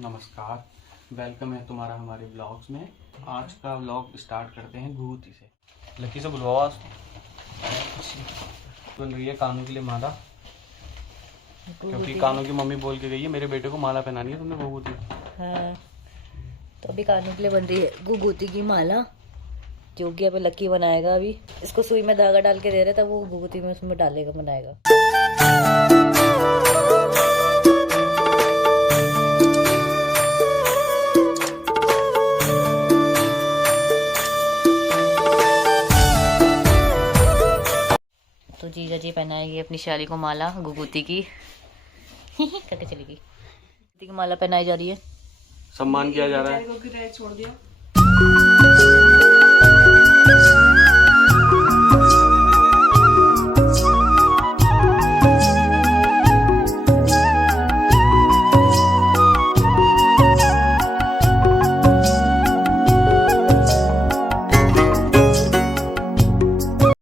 नमस्कार, वेलकम है तुम्हारा हमारे ब्लॉग्स में। आज का ब्लॉग स्टार्ट करते हैं घूघूती से। लकी से बुलवाओ। आज बन रही है कानों के लिए माला, क्योंकि कानों की मम्मी बोल के गई है मेरे बेटे को माला पहनानी है तुमने घूघूती। हाँ, तो अभी कानों के लिए बन रही है घूघूती की माला, जो कि अभी लकी बनाएगा। अभी इसको सुई में धागा डाल के दे रहे, तब वो घूघूती में उसमें डालेगा, बनाएगा। तो जीजा जी पहनाएगी अपनी शाली को माला घूघूती की करके चलेगी। की माला पहनाई जा रही है, सम्मान किया जा रहा है। छोड़ दिया।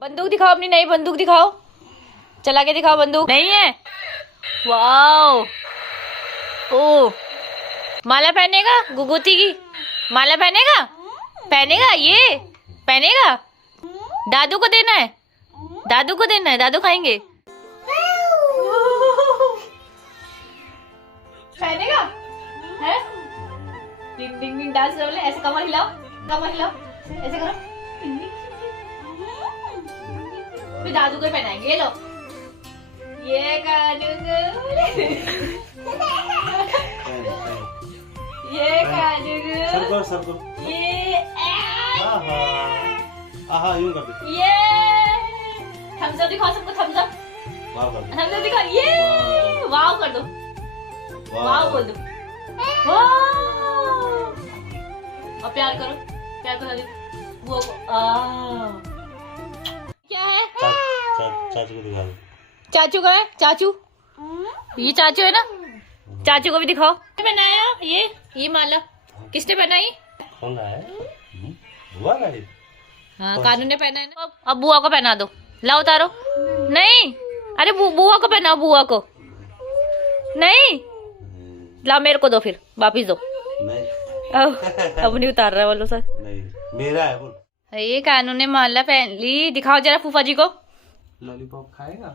बंदूक दिखाओ, अपनी नई बंदूक दिखाओ, चला के दिखाओ। बंदूक नहीं है। वाओ, ओ माला पहनेगा घूघूती की, माला पहनेगा, पहनेगा, ये पहनेगा। दादू को देना है, दादू को देना है, दादू खाएंगे। पहनेगा है? डिंग डिंग डिंग डांस कर ले, ऐसे कमर हिलाओ, कमर हिलाओ, ऐसे करो। फिर दादू को पहनाएंगे। ये लो, ये कानू ये कानू सबको ये आहा यूं कर दे। ये थम्स अप दिखाओ सबको, थम्स अप, थम्स अप दिखाओ। ये वाव कर दो, वाव बोल दो, वाव। और प्यार करो, प्यार करो बुआ को। क्या है? चाचू को दिखा दो। चाचू का है, चाचू, ये चाचू है ना, चाचू को भी दिखाओ। पहनाया ये माला किसने पहनाई? कौन है? बुआ लाई। हाँ, कानू ने पहना है ना। अब बुआ को पहना दो, लाओ उतारो। नहीं, अरे बुआ को पहनाओ, बुआ को नहीं, ला मेरे को दो, फिर वापिस दो। नहीं अब नहीं उतार रहा है, बोलो सर। नहीं मेरा है बोल। ये कानू ने माला पहन ली, दिखाओ जरा फूफा जी को। लॉलीपॉप खाएगा?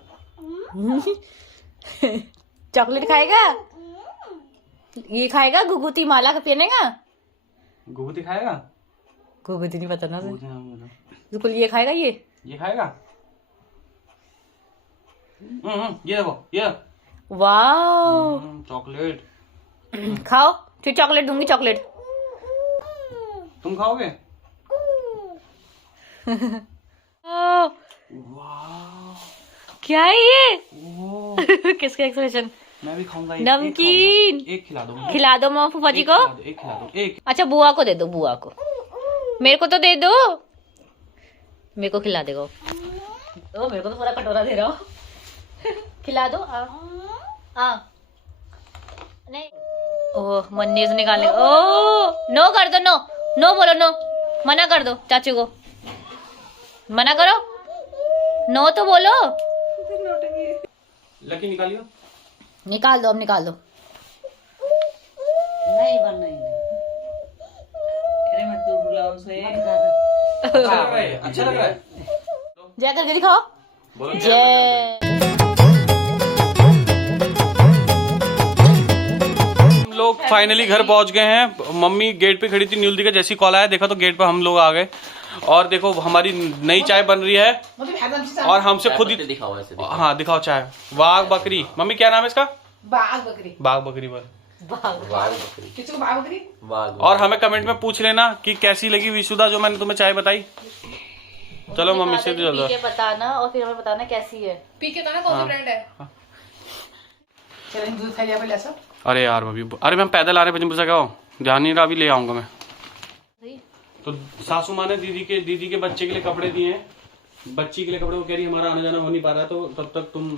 चॉकलेट खाएगा, ये खाएगा घूघूती माला का पहनेगा। घूघूती खाएगा? घूघूती नहीं पता ना घूघूती बिल्कुल। ये खाएगा, ये खाएगा। ये देखो, ये वाह, चॉकलेट खाओ, फिर चॉकलेट दूंगी, चॉकलेट तुम खाओगे? क्या है ये? किसका एक्सप्रेशन? मैं भी खाऊंगा। नमकीन। एक खिला दो, खिला दो माँ फूफा जी को। एक खिला दो, एक। अच्छा बुआ को दे दो, बुआ को, मेरे को तो दे दो, मेरे को खिला देगा। ओ मेरे को तो पूरा कटोरा दे रहा हो। खिला दो। नहीं, ओह मन्नी से निकालने। ओ नो कर दो, नो नो बोलो, नो मना कर दो, चाचू को मना करो, नो तो बोलो। लकी निकालियो। निकाल दो, अब निकाल दो। नहीं बनना ही नहीं। अरे मत दूर बुलाओ से। अच्छा लग रहा है। जय करके दिखाओ। जय। हम लोग फाइनली घर पहुंच गए हैं। मम्मी गेट पे खड़ी थी, न्यूल्दी का जैसी कॉल आया देखा तो गेट पे हम लोग आ गए। और देखो हमारी नई चाय बन रही है, और हमसे खुद ही दिखाओ ऐसे। हाँ दिखाओ चाय। वाघ बकरी। मम्मी क्या नाम है इसका? बाघ बकरी। बाघ बकरी बोल। किसी को बाघ बकरी? और हमें कमेंट में पूछ लेना कि कैसी लगी विशुदा जो मैंने तुम्हें चाय बताई। चलो मम्मी से चलो, पी के बताना और फिर हमें बताना कैसी है। पी के बताना कौन सी ब्रांड है। चलो दूध खा लिया पहले सब। अरे यार अभी, अरे मैं पैदल आ रहे भजनपुर से, क्या ध्यान नहीं रहा, अभी ले आऊंगा मैं। तो सासू माँ ने दीदी के बच्चे के लिए कपड़े दिए हैं, बच्ची के लिए कपड़े। वो कह रही हमारा आना जाना हो नहीं पा रहा, तो तब तक तुम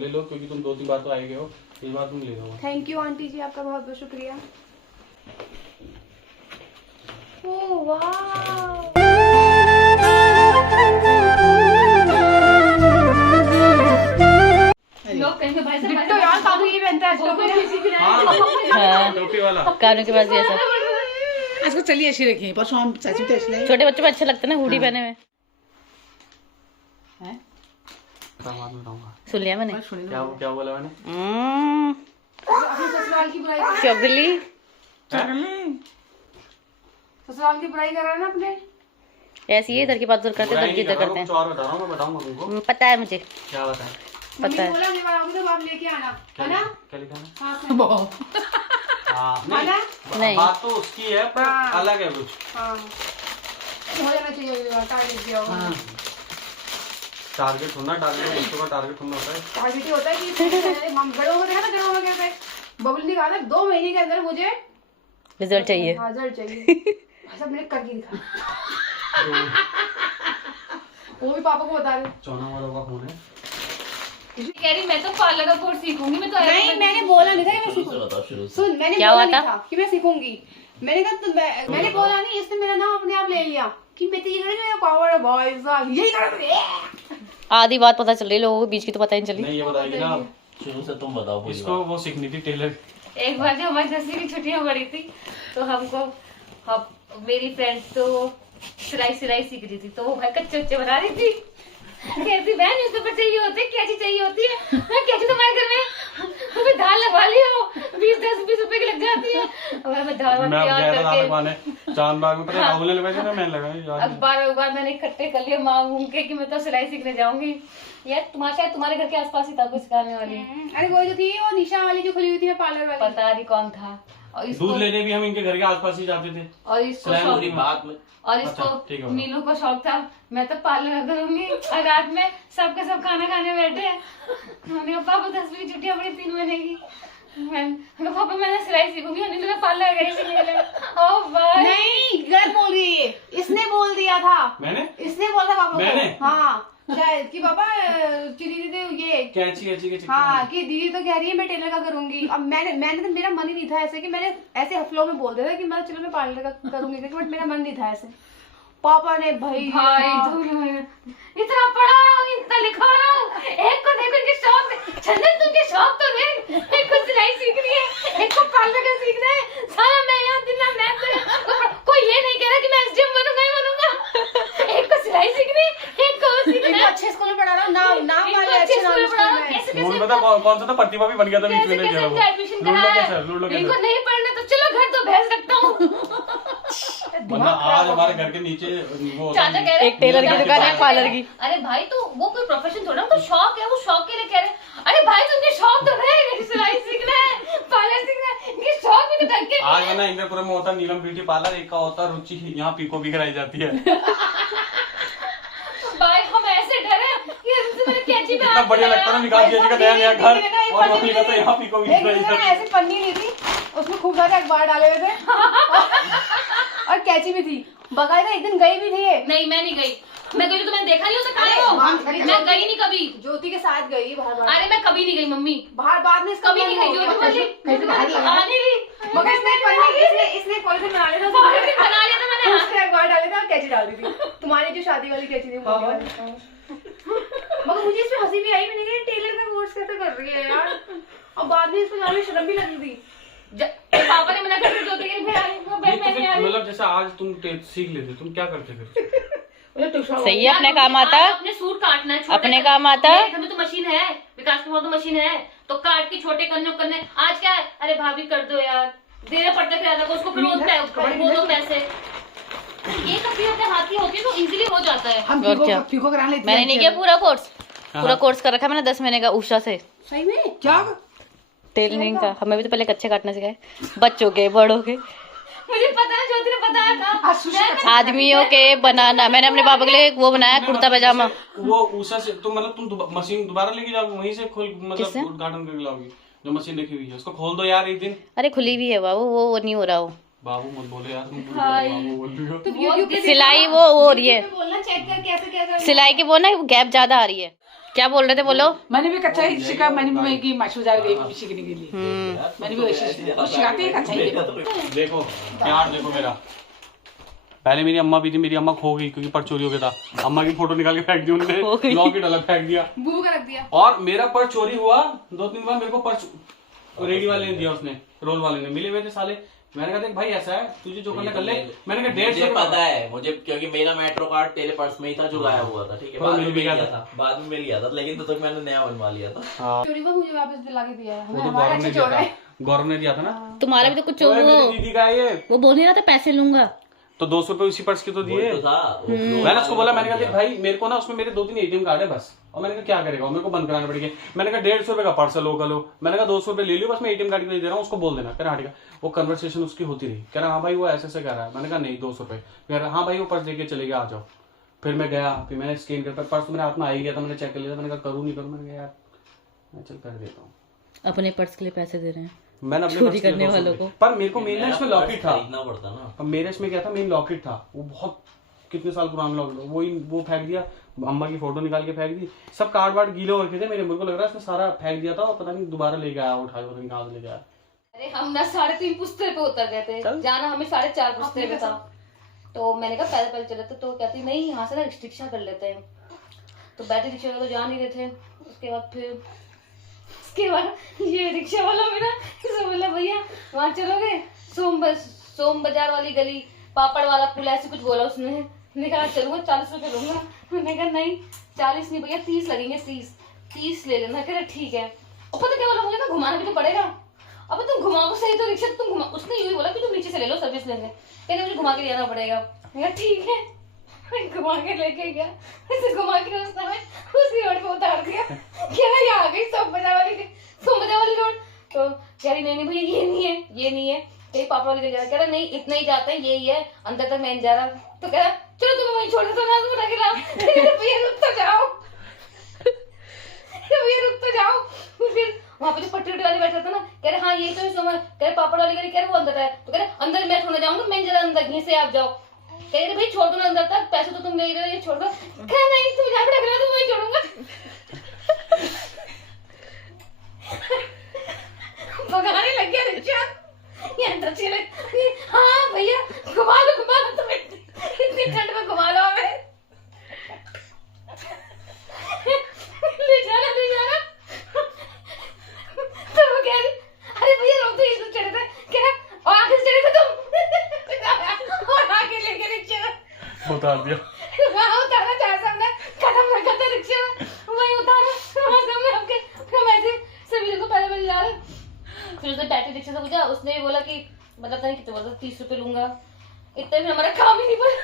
ले लो, क्योंकि तुम 2-3 बार तो आए गए हो, इस बार तुम ले लो। थैंक यू आंटी जी, आपका बहुत बहुत शुक्रिया। ओह वाह। लोग कहेंगे भाई साहब यार साधु ये पहनता हाँ टोपी वाला कानों के पास भी ऐसा इसको चलिए ऐसे रखिए परसों हम चाची तो ऐसे छोटे बच्चों में अच्छे लगते हैं ना हुडी पहने में। हैं बाद में बताऊंगा सुन लिया मैंने। क्या बोला मैंने ससुराल की बुराई चुगली ससुराल की बुराई कर रहा है ना अपने। ऐसी है, इधर की बात उधर करते हैं, इधर की इधर करते हैं। कुछ और बता रहा हूँ मैं, बताऊंगा तुमको। पता है मुझे, क्या बताएं? पता है। बोला जब आओगे तो आप लेके आना है ना। क्या लिखा है? हाँ बहुत हाँ नहीं। नहीं बात तो उसकी है पर हाँ। अलग है कुछ। हाँ हो जाना चाहिए टारगेट दिया होगा। टारगेट होना, टारगेट बच्चों का टारगेट होना होता है। टारगेट ही होता है कि हम गड़ों में देखा था, गड़ों में क्या है बबल ने कहा था 2 महीने के अंदर मुझे रिजल्ट चाहिए। हाँ रिजल्ट चाहिए। सब मैंने करके दिखा। वो भी पापा को बता रहे। 14 वालों का फोन है। कह रही मैं तो पार्लर का कोर्स सीखूंगी। मैं तो नहीं मैंने बोला नहीं था कि मैं सीखूंगी। सुन मैंने क्या बोला हुआ नहीं था? था कि मैं सीखूंगी। मैंने कहा तो मैंने बोला नहीं, इसने मेरा नाम अपने आप ले लिया कि मैं तो ये करूंगी पावर है भाई साहब यही करूंगी। आधी बात पता चल रही, लोगों के बीच की तो पता ही नहीं चली। नहीं ये बताएगी ना शुरू से तुम बताओ पूरी इसको वो सीखनी थी टेलर। एक बार जब हमारी 10वीं की छुट्टियां पड़ी थी तो हमको मेरी फ्रेंड तो सिलाई सीख रही थी, तो वो भाई कच्चे बना रही थी। कहती बहन न्यूज़पेपर चाहिए होते, कैची चाहिए होती है। मैं कैची तुम्हारे घर में हमें दाल लगवा लियो 20 रुपए की लग जाती है। और मैं दाल मैं तैयार गया था करके लगवाने चांदबाग में, पता है राहुल ने लगाई थी ना, मैंने लगाई याद नहीं। अखबार मैंने इकट्ठे कर लिए मांग के कि मैं तो सिलाई सीखने जाऊंगी। यार शायद तुम्हारे घर के आसपास ही था कुछ सिखाने वाली। अरे वो जो थी वो निशा वाली जो खुली हुई थी पार्लर वाली, पता नहीं कौन था। और दूध लेने भी हम इनके घर के आसपास ही जाते थे। और इसको सिलाई शौक- वाली बात में। और अच्छा, ठीक इसको है। मीनू को शौक था मैं तो पार्लर करूंगी। और रात में सबके सब खाना खाने बैठे हैं। हमने कहा पापा 10वीं की छुट्टियां पड़ी 3 महीने की। मैं पापा मैंने सिलाई सीखूंगी और मैं पार्लर गई सीखने के लिए। ओ भाई नहीं गलत बोल रही है, इसने बोल दिया था। मैंने इसने बोला था पापा मैंने? को। हाँ शायद कि पापा कि दीदी तो ये कैची के चक्कर हाँ में। कि दीदी तो कह रही है मैं टेलर का करूंगी। अब मैंने तो मेरा मन ही नहीं था ऐसे कि मैंने ऐसे फ्लो में बोल दिया था कि मैं चलो मैं पार्लर का करूंगी, बट मेरा मन नहीं था ऐसे। पापा ने भाई इतना पढ़ा रहा हूँ, इतना लिखा रहा हूँ, एक को देखो इनके शौक। चंदन तुमके शौक तो देख, एक को सिलाई सीख रही है, एक को पार्लर का सीखना है। सारा मैं यहाँ दिन रात कोई ये नहीं कह रहा कि मैं एसडीएम बनूंगा ही बनूंगा। एक को सिलाई सीखनी, एक को सीखना इनको है। अच्छे स्कूल में पढ़ा रहा हूँ, नाम वाले अच्छे अच्छे स्कूल में पढ़ा रहा हूँ, नाम कैसे मोन कैसे पता कौन सा था, प्रतिभा भी बन गया था बीच में। नहीं कैसे गया एडमिशन वो करा कैसा है। लूडो इनको कैसा नहीं पढ़ना तो चलो घर तो भेज सकता हूँ। वरना आज हमारे घर के नीचे वो होता चाचा है। कह रहे एक टेलर की दुकान है, पार्लर की। अरे भाई तो वो कोई प्रोफेशन थोड़ा, उनको शौक है, वो शौक के लिए कह रहे हैं। अरे भाई तुमने शौक तो है, सिलाई सीखना है, पार्लर सीखना है, इनके शौक भी तो ढंग के आज ना इंद्रपुर में होता नीलम ब्यूटी पार्लर, एक का होता रुचि, यहाँ पीको भी कराई जाती है। भाई हम ऐसे डरे कि इनसे मैंने कैची में कितना बढ़िया लगता है ना, विकास जी का नया नया घर और वो लिखा था यहाँ पीको भी एक कराई दिन जाती मैंने है। ऐसे पन्नी ली थी, उसमें खूब सारे अखबार डाले हुए थे और कैची भी थी। बकायदा एक दिन गई भी थी ये। नहीं मैं नहीं गई, मैं गई तो मैंने देखा नहीं होता कहाँ है वो। मैं गई नहीं कभी, ज्योति के साथ गई बाहर अरे मैं कभी नहीं गई मम्मी, बाहर बाद में इसका कभी नहीं गई। ज्योति बोली आने ली, मगर इसने पन्नी इसने पॉलिथीन बना लिया था, पॉलिथीन बना लिया था मैंने। उसके अखबार डाले थे और कैची डाल दी थी। तुम्हारी जो शादी वाली कैची थी वो वाली। मगर मुझे इसमें हंसी भी आई, मैंने कहा टेलर का कोर्स कैसे कर रही है यार। और बाद में इसको जाने शर्म भी लगी थी। पापा ने मना कर दिया ज्योति के, फिर आ रही हूँ, नहीं तो मैं फिर नहीं आ रही। मतलब जैसे आज तुम सीख लेते, तुम क्या करते फिर? सही है, अपने काम आता, अपने सूट काटना है, अपने काम आता। मेरे घर में तो मशीन है, विकास के पास तो मशीन है, तो काट के छोटे करने। आज क्या है, अरे भाभी कर दो यार, देना पड़ता है फिर उसको, फिर वो दो पैसे। ये सब भी अपने हाथ की होती है तो इजीली हो जाता है। हम और क्या? पीको करा लेते मैंने नहीं किया पूरा कोर्स, पूरा कोर्स कर रखा मैंने 10 महीने का उषा से। सही में क्या टेलरिंग का हमें भी तो पहले कच्चे काटने सिखाए, बच्चों के बड़ों के। मुझे पता है, ज्योति ने बताया था। आदमियों के बनाना, मैंने अपने पापा के लिए वो बनाया कुर्ता पैजामा। वो उषा से तुम मतलब तुम मशीन दोबारा लेके जाओगे, वहीं से खोल मतलब उद्घाटन करके लाओगी जो मशीन रखी हुई है, उसको खोल दो यार एक दिन। अरे खुली भी है बाबू, वो नहीं हो रहा हो। बाबू मत बोले यार, तुम बाबू बोल रही हो। सिलाई वो हो रही है, बोलना चेक कर कैसे क्या कर। सिलाई की वो ना गैप ज्यादा आ रही है। क्या बोल रहे थे बोलो? मैंने भी कच्चा ही सीखा, मैंने भी की माशू जा रही है सीखने के लिए। मैंने भी वैसे सिखाते हैं कच्चा ही। देखो प्यार देखो मेरा, पहले मेरी अम्मा भी थी, मेरी अम्मा खो गई क्योंकि पर्स चोरी हो गया था। अम्मा की फोटो निकाल के फेंक दी उन्होंने, लॉकेट अलग फेंक दिया, बूबू का रख दिया। और मेरा पर्स चोरी हुआ 2-3 बार। मेरे को पर्स रेडी वाले ने दिया, उसने रोल वाले ने, मिले हुए थे साले। मैंने कहा देख भाई ऐसा है, तुझे जो करना कर ले। मैंने कहा 150 मुझे पता है, मुझे क्योंकि मेरा मेट्रो कार्ड तेरे पर्स में ही था जो गायब हुआ था, ठीक है, बाद में मिल गया था, बाद में मिल गया था, लेकिन तो मैंने नया बनवा लिया था। चोरी को मुझे वापस दिला के दिया है, वो तो हमारा अच्छा चोर है। गौरव ने दिया था ना। तुम्हारा भी तो कुछ मेरी दीदी का है ये, वो बोल नहीं रहा था पैसे लूंगा, तो 200 रुपए उसी पर्स के तो दिए। तो था मैंने उसको बोला, मैंने कहा देख भाई मेरे को ना उसमें मेरे 2-3 ATM कार्ड है बस, और मैंने कहा क्या करेगा, मेरे को बंद कराना पड़ेगा। मैंने कहा 150 रुपए का पर्स है, लोकल हो। मैंने कहा 200 रुपए ले लियो बस, मैं ATM कार्ड नहीं दे रहा हूँ, उसको बोल देना। कह रहा हाँ ठीक है। वो कन्वर्सेशन उसकी होती रही, कह रहा हाँ भाई वो ऐसे कह रहा है। मैंने कहा नहीं 200 रुपए, कह रहा हाँ भाई वो पर्स लेके चले गया, आ जाओ। फिर मैं गया, फिर मैंने स्कैन कर, पर्स तो मेरे हाथ में आ ही गया था, मैंने चेक कर लिया था। मैंने कहा करूँ नहीं करूँ, मैंने कहा यार मैं चल कर देता हूँ। अपने पर्स के लिए पैसे दे रहे हैं मैंने अपने चोरी पर्स के लिए करने 200 वालों रुपए। को। पर मेरे को मेन ना इसमें लॉकेट था, खरीदना पड़ता ना। अब मेरे इसमें क्या था, मेन लॉकेट था, वो बहुत कितने साल पुराना लॉकेट, वो फेंक दिया। अम्मा की फोटो निकाल के फेंक दी, सब कार्ड वार्ड गीले हो रखे थे मेरे, मेरे को लग रहा है उसने सारा फेंक दिया था, और पता नहीं दोबारा लेके आया, उठा के पता नहीं कहाँ से लेके आया। अरे हम ना 3.5 पुश्ते पे उतर गए थे, जाना हमें 4.5 पुश्ते पे था। तो मैंने कहा पैदल पैदल चले थे, तो कहती नहीं यहाँ से ना रिक्शा कर लेते हैं। तो बैठे रिक्शा में तो जा नहीं रहे थे। उसके बाद ये रिक्शा वाला मेरा बोला भैया वहाँ चलोगे, सोम बाजार वाली गली, पापड़ वाला पुल, ऐसे कुछ बोला उसने। मैंने कहा चलूंगा, 40 रुपए लूंगा। मैंने कहा नहीं 40 नहीं भैया 30 लगेंगे, 30 ले लेना। कह रहा ठीक है। और पता क्या बोला मुझे, ना घुमाना भी तो पड़ेगा। अब तुम घुमाओ सही तो रिक्शा तुम घुमा, उसने ये बोला कि तुम नीचे से ले लो सर्विस लेने, कहने मुझे घुमा के ले जाना पड़ेगा। मैं ठीक है, घुमा के लेके गया, ऐसे घुमा के उस समय उसी रोड पे उतार दिया। क्या ये आ गई सोम बाजार वाली रोड। तो कह रही नहीं भैया ये नहीं है, कहीं पापा वाली जगह। कह रहा नहीं इतना ही जाते हैं, यही है, अंदर तक मैं जा रहा। तो कह रहा चलो तुम्हें वहीं छोड़ देता हूं, उठा के लाओ। भैया रुक तो जाओ, भैया रुक तो जाओ। फिर वहाँ पे जो पट्टी वाली बैठा था ना, कह रहे हाँ ये तो कह रहे पापड़ वाली गली, कह रहे वो अंदर है। तो कह रहे अंदर मैं छोड़ने जाऊंगा, मैं जरा अंदर यहीं से आप जाओ। कह रहे भाई छोड़ दो ना अंदर तक, पैसे तो तुम ले रहे हो, ये छोड़ दो। कह नहीं तुम जहाँ पे रख रहे हो तो वहीं छोड़ूंगा। भगाने लग गया रिक्शा, ये अंदर चले। हाँ भैया घुमा लो तुम, इतनी ठंड में घुमा लो हमें, ले जाना। तो वो कह रही अरे भैया रोक दो, इसमें चढ़े थे। कह रहा और आगे से चढ़े थे तुम, और आगे लेके रिक्शा में उतार दिया। वहाँ उतारा, जहाँ से हमने कदम रखा था रिक्शा में वहीं उतारा। हमने आपके हम ऐसे सभी लोग पैदल जा रहे। फिर उसने टैक्सी रिक्शा से पूछा, उसने भी बोला कि मतलब नहीं कितने बोला 30 रुपए लूंगा। इतने में हमारा काम ही नहीं पड़ा,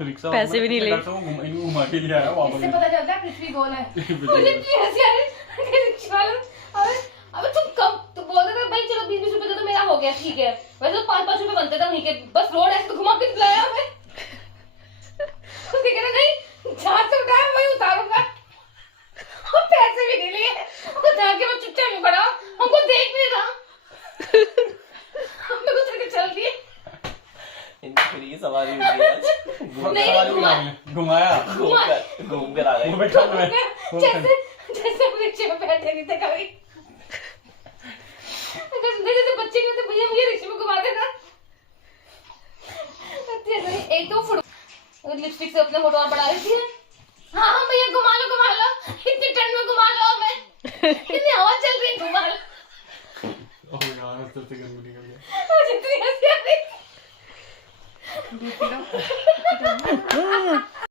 रिक्शा पैसे भी नहीं ले, घुमा के ले आया वापस। इससे पता चलता है पृथ्वी गोल है। मुझे इतनी हंसी आ रही रिक्शा वाला। अबे तुम कम तो बोल रहे थे भाई चलो 20-20 रुपए तो मेरा हो गया, ठीक है। वैसे तो 5-5 रुपए बनते थे वहीं के, बस रोड ऐसे तो घुमा के लाया हमें। उसने कहा नहीं जहाँ से उठाया वहीं उतारूंगा, और पैसे भी नहीं लिए। और जाके वो चुपचाप में खड़ा, हमको देख नहीं रहा, हमने कुछ करके चल दिए। इनकी फ्री सवारी हुई आज, घुमाया, घूम कर आ गए। वो भी ठंड में। जैसे हम रिक्शे में बैठे नहीं थे कभी, अगर सुनते जैसे बच्चे नहीं होते भैया मुझे रिक्शे में घुमा देना। एक तो लिपस्टिक से अपने फोटो और बढ़ा लेती है,